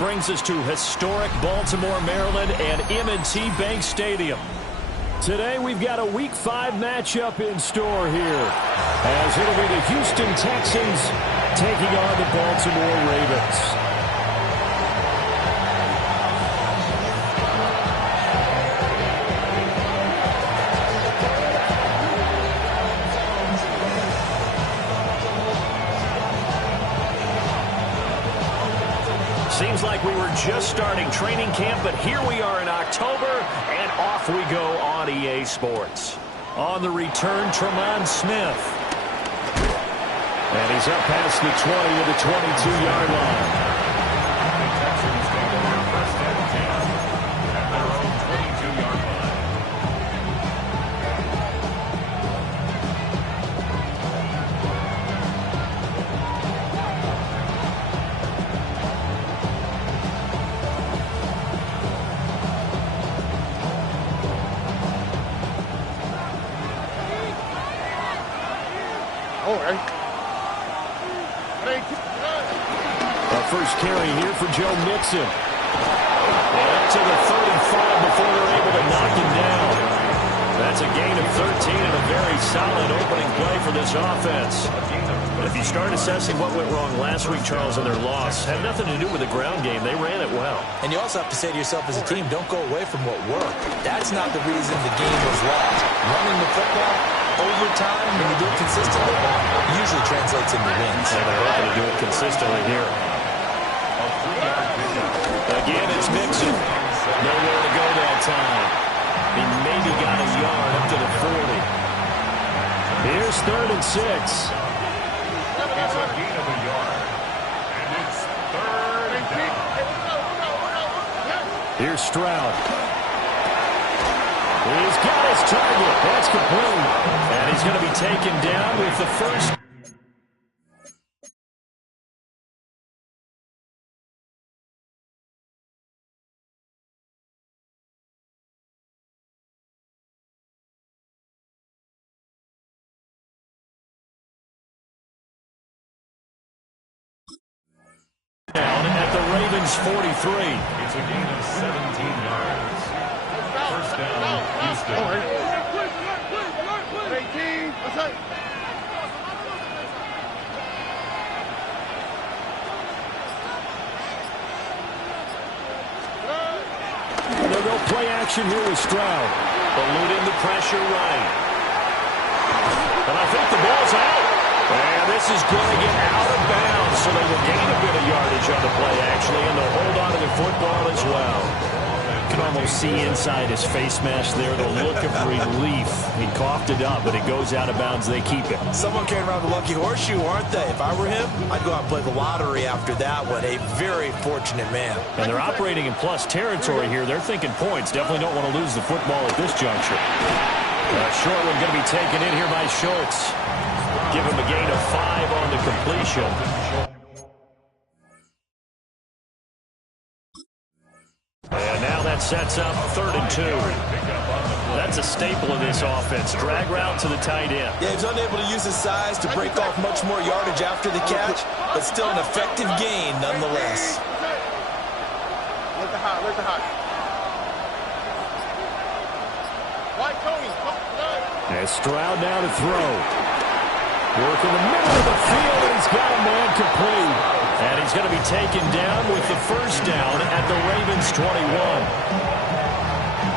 brings us to historic Baltimore, Maryland, and M&T Bank Stadium. Today, we've got a Week 5 matchup in store here, as it'll be the Houston Texans taking on the Baltimore Ravens. Seems like we were just starting training camp, but here we are in October, and off we go on EA Sports. On the return, Tremont Smith. And he's up past the 20 to the 22-yard line. The Texans go to their first and 10 at their own 22-yard line. Our first carry here for Joe Mixon. And up to the 35 before they're able to knock him down. That's a gain of 13 and a very solid opening play for this offense. But if you start assessing what went wrong last week, Charles, in their loss, had nothing to do with the ground game. They ran it well. And you also have to say to yourself as a team, don't go away from what worked. That's not the reason the game was lost. Running the football over time, when you do it consistently, usually translates into wins. And they're hoping to do it consistently here. Again, it's Mixon. Nowhere to go that time. He maybe got a yard up to the 40. Here's 3rd and 6. It's a gain of a yard. And it's 3rd and down. Here's Stroud. He's got his target. That's complete. And he's going to be taken down with the first. Down at the Ravens 43. It's a gain of 17 yards. First down, Houston. 18. What's up? They'll go play action here with Stroud. Eluding the pressure right. And I think the ball's out. And this is going to get out of bounds, so they will gain a bit of yardage on the play, actually, and they'll hold on to the football as well. You can almost see inside his face mask there the look of relief. He coughed it up, but it goes out of bounds. They keep it. Someone carrying around the lucky horseshoe, aren't they? If I were him, I'd go out and play the lottery after that one. A very fortunate man. And they're operating in plus territory here. They're thinking points. Definitely don't want to lose the football at this juncture. Short one going to be taken in here by Schultz. Give him a gain of 5 on the completion. And now that sets up 3rd and 2. That's a staple of this offense. Drag route to the tight end. Yeah, he's unable to use his size to break off much more yardage after the catch, but still an effective gain nonetheless. Where's the hot? White Tony. And Stroud now to throw. Work in the middle of the field, and he's got a man complete. And he's going to be taken down with the first down at the Ravens 21.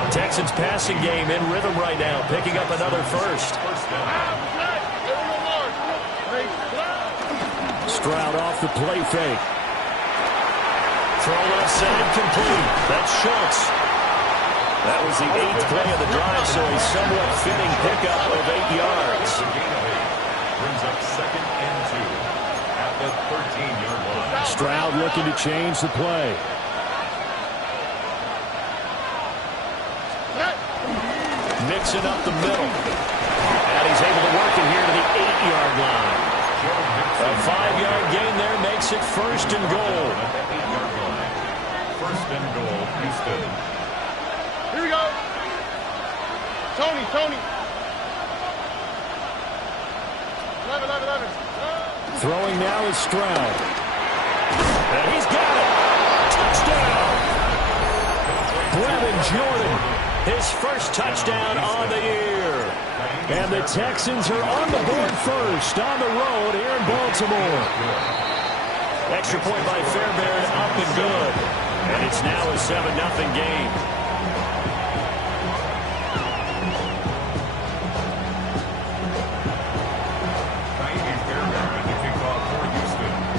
Texans passing game in rhythm right now, picking up another first. Stroud off the play fake. Throw left side complete. That's Schultz. That was the 8th play of the drive, so a somewhat fitting pickup of 8 yards. Brings up 2nd and 2 at the 13-yard line. Stroud looking to change the play. Mixing up the middle. And he's able to work it here to the 8-yard line. A 5-yard gain there makes it 1st and goal. At the 8-yard line. 1st and goal, Houston. Here we go. Tony. 11. Throwing now is Stroud. And he's got it. Touchdown. Jordan, his first touchdown on the year. And the Texans are on the board first on the road here in Baltimore. Extra point by Fairbairn, up and good. And it's now a 7-0 game.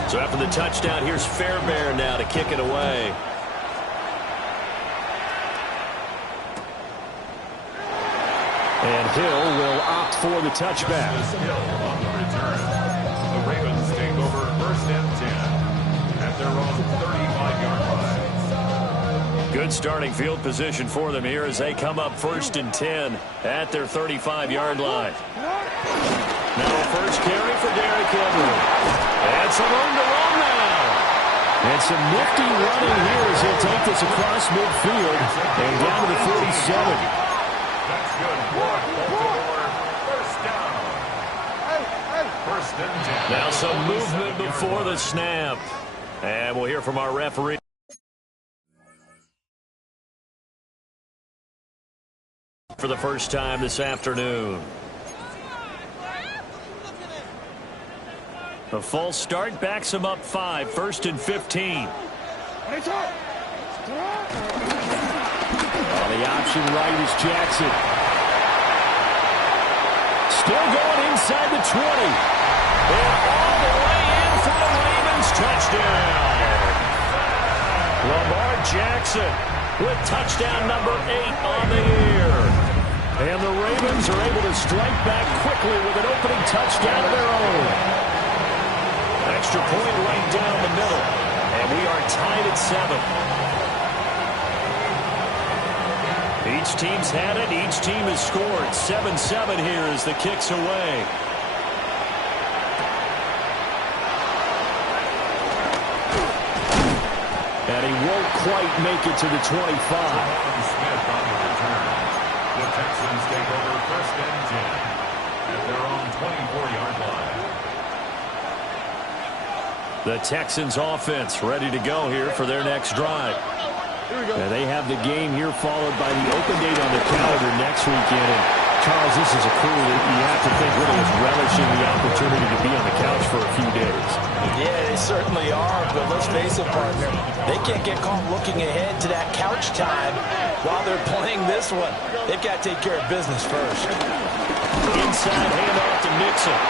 So after the touchdown, here's Fairbairn now to kick it away. And Hill will opt for the touchback. On the return, the Ravens take over first and 10 at their own 35-yard line. Good starting field position for them here as they come up first and 10 at their 35-yard line. Now first carry for Derrick Henry. And some room to run now. And some nifty running here as he'll take this across midfield and down to the 47. That's good. Baltimore, first down. First and 10. Now some movement before the snap. And we'll hear from our referee. For the first time this afternoon. A false start backs him up 5, first and 15. On the option right is Jackson. Still going inside the 20. And all the way in for the Ravens touchdown. Lamar Jackson with touchdown number 8 on the year. And the Ravens are able to strike back quickly with an opening touchdown of their own. Extra point right down the middle. And we are tied at 7. Each team's had it. Each team has scored. 7-7 here as the kick's away. And he won't quite make it to the 25. Smith on the return. The Texans take over first and 10 at their own 24-yard line. The Texans offense ready to go here for their next drive. And they have the game here followed by the open date on the calendar next weekend. And Charles, this is a crew that you have to think really is relishing the opportunity to be on the couch for a few days. Yeah, they certainly are, but let's face it, partner. They can't get caught looking ahead to that couch time while they're playing this one. They've got to take care of business first. Inside handoff to Mixon.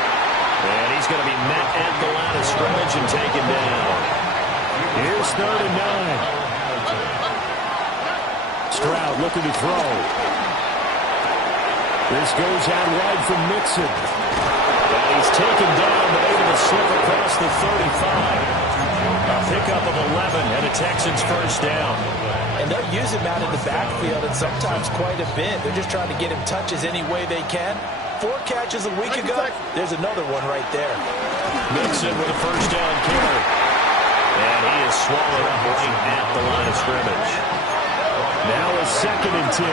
And he's going to be met at the line of scrimmage and taken down. Here's 3rd and 9. Stroud looking to throw. This goes out wide from Mixon. And he's taken down, but able to slip across the 35. A pickup of 11 and a Texans first down. And they'll use him out in the backfield and sometimes quite a bit. They're just trying to get him touches any way they can. 4 catches a week ago. There's another one right there. Mixon with a first down carry. And he is swallowed up right at the line of scrimmage. Now a 2nd and 10.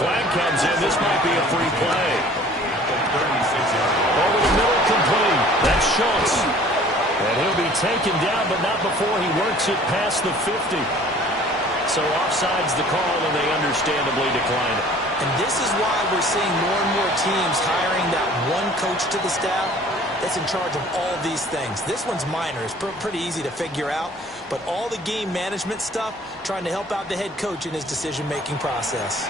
Flag comes in. This might be a free play. Over the middle, complete. That's Schultz. And he'll be taken down, but not before he works it past the 50. So offside's the call, and they understandably decline it. And this is why we're seeing more and more teams hiring that one coach to the staff that's in charge of all these things. This one's minor. It's pretty easy to figure out. But all the game management stuff, trying to help out the head coach in his decision-making process.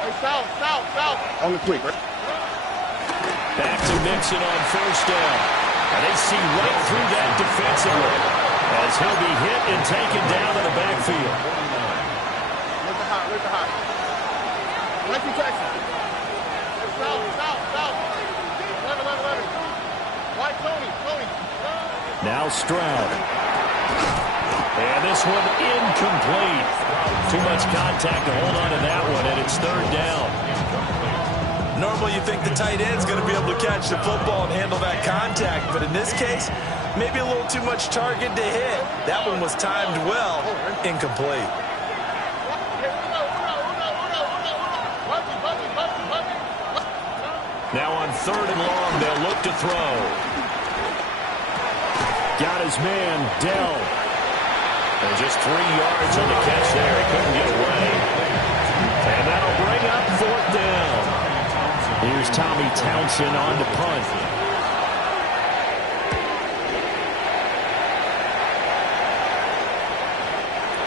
Hey, south. On the quick, right? Back to Mixon on first down. And they see right through that defensively as he'll be hit and taken down in the backfield. Look the hot. Right to Texas. South. 11. White Tony. Now Stroud. And this one incomplete. Too much contact to hold on to that one, and it's 3rd down. Normally you think the tight end's going to be able to catch the football and handle that contact, but in this case, maybe a little too much target to hit. That one was timed well, incomplete. Now on 3rd and long, they'll look to throw. Got his man, Dell. And just 3 yards on the catch there. He couldn't get away. And that'll bring up 4th down. Here's Tommy Townsend on to punt.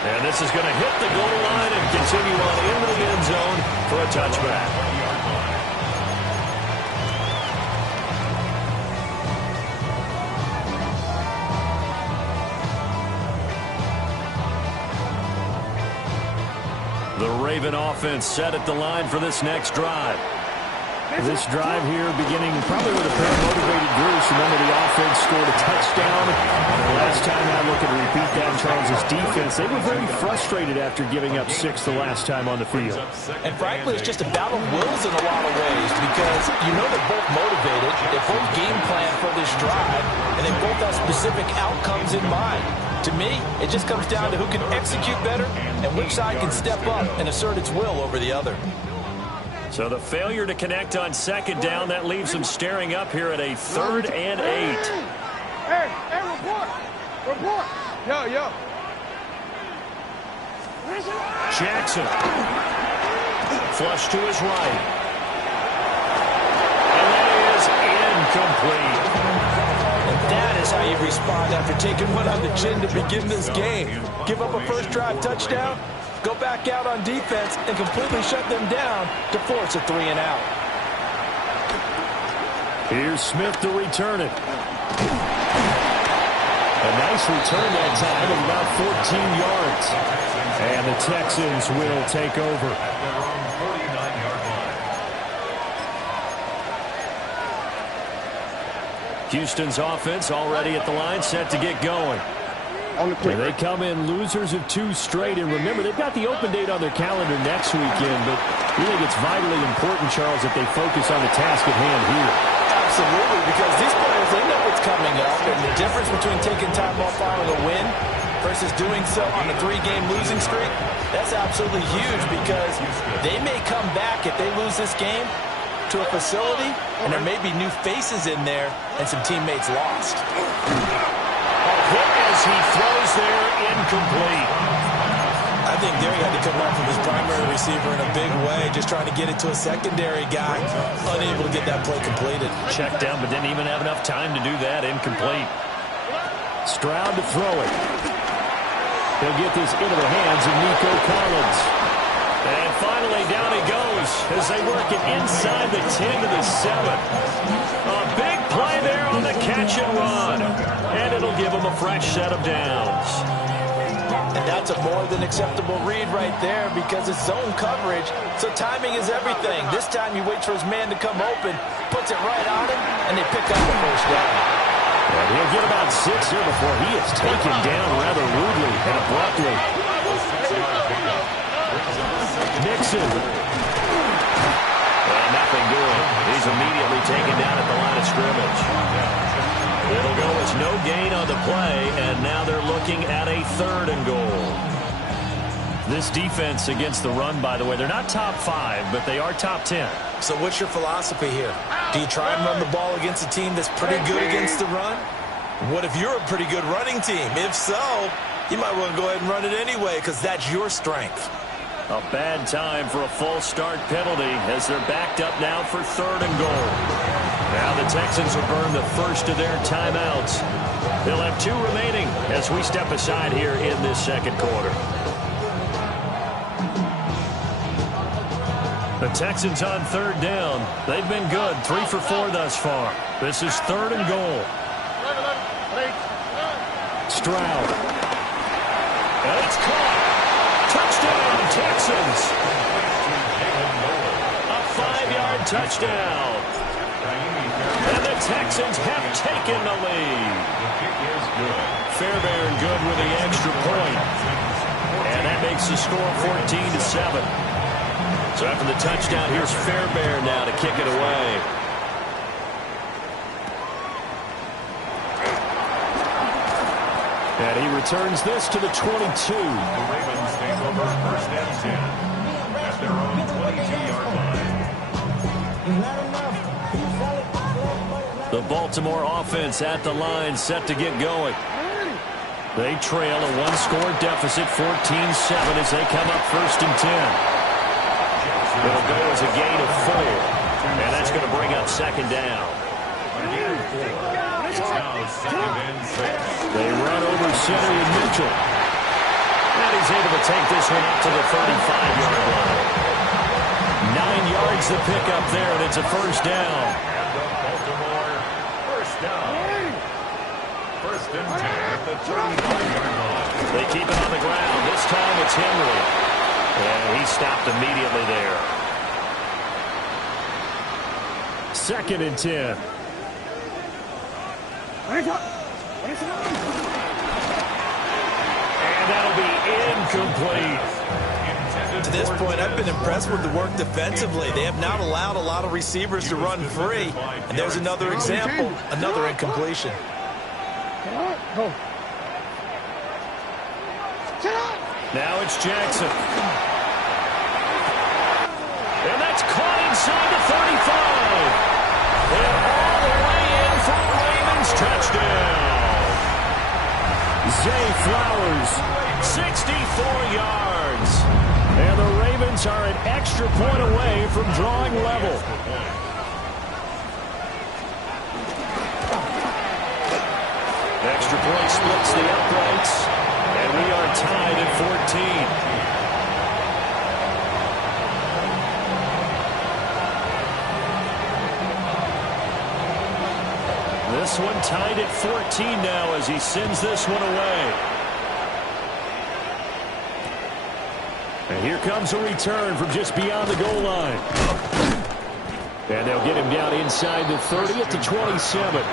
And this is going to hit the goal line and continue on into the end zone for a touchback. The Raven offense set at the line for this next drive. This drive here beginning probably with a pair of motivated groups. Remember, the offense scored a touchdown. Last time I look at repeat that, Charles' defense, they were very frustrated after giving up 6 the last time on the field. And frankly, it's just a battle of wills in a lot of ways because you know they're both motivated, they both game plan for this drive, and they both have specific outcomes in mind. To me, it just comes down to who can execute better and which side can step up and assert its will over the other. So the failure to connect on 2nd down, that leaves them staring up here at a 3rd and 8. Hey, report. Report. Yo. Jackson. Flush to his right. And that is incomplete. And that is how you respond after taking one on the chin to begin this game. Give up a first drive touchdown, go back out on defense, and completely shut them down to force a 3 and out. Here's Smith to return it. A nice return that time of about 14 yards. And the Texans will take over. Houston's offense already at the line, set to get going. And they come in losers of 2 straight. And remember, they've got the open date on their calendar next weekend, but we think it's vitally important, Charles, that they focus on the task at hand here. Absolutely, because these players, they know what's coming up, and the difference between taking time off following a win versus doing so on a 3-game losing streak, that's absolutely huge because they may come back if they lose this game to a facility, and there may be new faces in there and some teammates lost. As he throws there, incomplete. I think there he had to come back from his primary receiver in a big way, just trying to get it to a secondary guy, unable to get that play completed. Checked down, but didn't even have enough time to do that. Incomplete. Stroud to throw it. He'll get this into the hands of Nico Collins. And finally, down he goes as they work it inside the 10 to the 7. A big play there on the catch and run. And it'll give him a fresh set of downs. And that's a more than acceptable read right there because it's zone coverage, so timing is everything. This time he waits for his man to come open, puts it right on him, and they pick up the first down. And he'll get about 6 here before he is taken down rather rudely and abruptly. Nixon. Well, nothing doing. He's immediately taken down at the line of scrimmage. It'll go as no gain on the play, and now they're looking at a 3rd and goal. This defense against the run, by the way, they're not top 5, but they are top 10. So what's your philosophy here? Do you try and run the ball against a team that's pretty good against the run? What if you're a pretty good running team? If so, you might want to go ahead and run it anyway because that's your strength. A bad time for a false start penalty as they're backed up now for 3rd and goal. Now the Texans will burn the first of their timeouts. They'll have 2 remaining as we step aside here in this 2nd quarter. The Texans on 3rd down. They've been good, 3 for 4 thus far. This is 3rd and goal. Stroud. And it's caught. Touchdown, Texans. A 5-yard touchdown. And the Texans have taken the lead. Fairbairn good with the extra point. And that makes the score 14-7. So after the touchdown, here's Fairbairn now to kick it away. And he returns this to the 22. The Ravens take over 1st and 10 at their own 22-yard line. The Baltimore offense at the line, set to get going. They trail a one-score deficit, 14-7, as they come up 1st and 10. It'll go as a gain of 4, and that's going to bring up 2nd down. They run over center with Mitchell. And he's able to take this one up to the 35-yard line. 9 yards the pickup there, and it's a 1st down. And the Baltimore 1st down. 1st and 10 at the 35-yard line. They keep it on the ground. This time it's Henry. And he stopped immediately there. 2nd and 10. And that'll be incomplete. To this point, I've been impressed with the work defensively. They have not allowed a lot of receivers to run free. And there's another example, another incompletion. Now it's Jackson. And that's caught inside the 35. And all the way in for a Ravens touchdown. Zay Flowers, 64 yards. And the Ravens are an extra point away from drawing level. Extra point splits the uprights. And we are tied at 14. This one tied at 14 now as he sends this one away. And here comes a return from just beyond the goal line. And they'll get him down inside the 30 at the 27.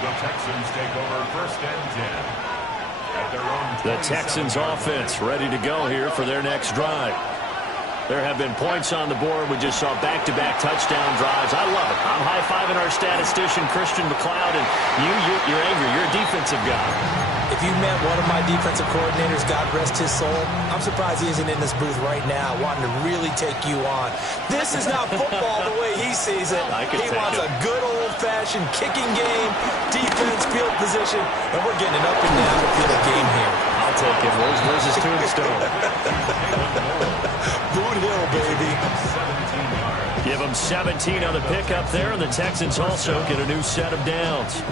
The Texans take over 1st and 10. At their own the Texans offense ready to go here for their next drive. There have been points on the board. We just saw back-to-back touchdown drives. I love it. I'm high-fiving our statistician, Christian McLeod, and you're angry. You're a defensive guy. If you met one of my defensive coordinators, God rest his soul, I'm surprised he isn't in this booth right now wanting to really take you on. This is not football the way he sees it. He wants a good old-fashioned kicking game, defense, field position, and we're getting an up-and-down the field game here. I'll take him. Where's his tombstone? Boot Hill, baby. Give him 17 on the pickup there, and the Texans also get a new set of downs.